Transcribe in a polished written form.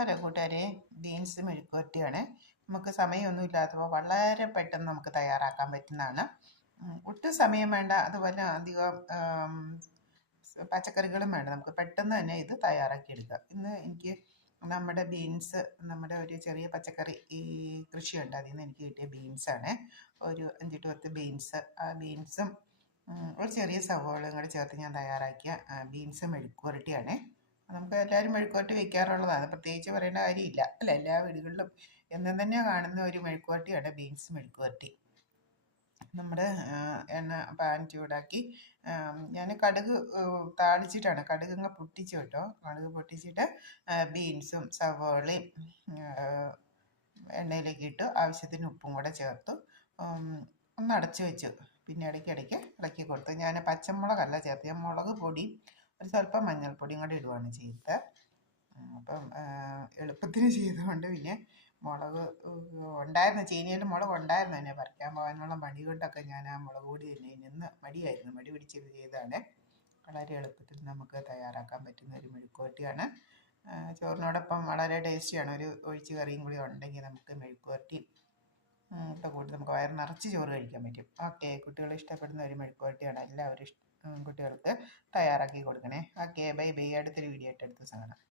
Hello കൂട്ടുകാരെ, beans മെഴുക്കുവരട്ടിയാണ്. നമുക്ക് സമയമൊന്നും ഇല്ലാത്തപ്പോൾ വളരെ പെട്ടെന്ന് നമുക്ക് തയ്യാറാക്കാൻ പറ്റുന്നതാണ്. ഒട്ടും സമയം വേണ്ട, അതുപോലെ അധികം പച്ചക്കറികളും വേണ്ട. നമുക്ക് പെട്ടെന്ന് തന്നെ ഇത് തയ്യാറാക്കിയെടുക്കാം. ഇന്ന് എനിക്ക് നമ്മുടെ ഒരു ചെറിയ പച്ചക്കറി കൃഷിയുണ്ട്. അതിൽ നിന്ന് എനിക്ക് കിട്ടിയ ബീൻസാണ്. ഒരു 5-10 ബീൻസ്. ആ ബീൻസും ഒരു ചെറിയ സവോളയും കൂടെ ചേർത്ത് ഞാൻ തയ്യാറാക്കിയ ബീൻസ് മെഴുക്കുവരട്ടിയാണ്. നമുക്ക് എല്ലാവരും മെഴുക്കുവരട്ടി വെക്കാറുള്ളതാണ്, പ്രത്യേകിച്ച് പറയേണ്ട കാര്യമില്ല അല്ല. എല്ലാ വീടുകളിലും എന്നും തന്നെ കാണുന്ന ഒരു മെഴുക്കുവരട്ടിയാണ് ബീൻസ് മെഴുക്കുവരട്ടി. നമ്മുടെ പാൻ ചൂടാക്കി ഞാൻ കടുക് താളിച്ചിട്ടാണ്. കടുക് അങ്ങ് പൊട്ടിച്ചു കേട്ടോ. കടുക് പൊട്ടിച്ചിട്ട് ബീൻസും സവോളയും എണ്ണയിലേക്ക് ഇട്ട് ആവശ്യത്തിന് ഉപ്പും കൂടെ ചേർത്തു ഒന്ന് അടച്ചു വെച്ചു. പിന്നെ ഇടയ്ക്കിടയ്ക്ക് ഇളക്കി കൊടുത്തു. ഞാൻ പച്ചമുളകല്ല ചേർത്ത്, ഞാൻ മുളക് പൊടി ഒരു സ്വല്പം മഞ്ഞൾപ്പൊടിയും കൂടെ ഇടുകയാണ് ചെയ്തത്. അപ്പം എളുപ്പത്തിന് ചെയ്തുകൊണ്ട് പിന്നെ മുളക് ഉണ്ടായിരുന്നു, ചീനിയിൽ മുളക് ഉണ്ടായിരുന്നു. തന്നെ പറിക്കാൻ പോകാനുള്ള മടി കൊണ്ടൊക്കെ ഞാൻ ആ മുളക് പൊടി തന്നെ നിന്ന് മടി പിടിച്ചത് ചെയ്താണ്. വളരെ എളുപ്പത്തിൽ നമുക്ക് തയ്യാറാക്കാൻ പറ്റുന്ന ഒരു മെഴുക്കുവരട്ടിയാണ്. ചോറിനോടൊപ്പം വളരെ ടേസ്റ്റിയാണ്. ഒരു ഒഴിച്ച് കറിയും കൂടി ഉണ്ടെങ്കിൽ നമുക്ക് മെഴുക്കുവരട്ടി ഒക്കെ കൂട്ടി നമുക്ക് വയറ് നിറച്ച് ചോറ് കഴിക്കാൻ പറ്റും. ഓക്കെ, കുട്ടികൾ ഇഷ്ടപ്പെടുന്ന ഒരു മെഴുക്കുവരട്ടിയാണ്. എല്ലാവരും കുട്ടികൾക്ക് തയ്യാറാക്കി കൊടുക്കണേ. Okay, bye bye. അടുത്തൊരു വീഡിയോ ആയിട്ട് അടുത്ത ദിവസം കാണാം.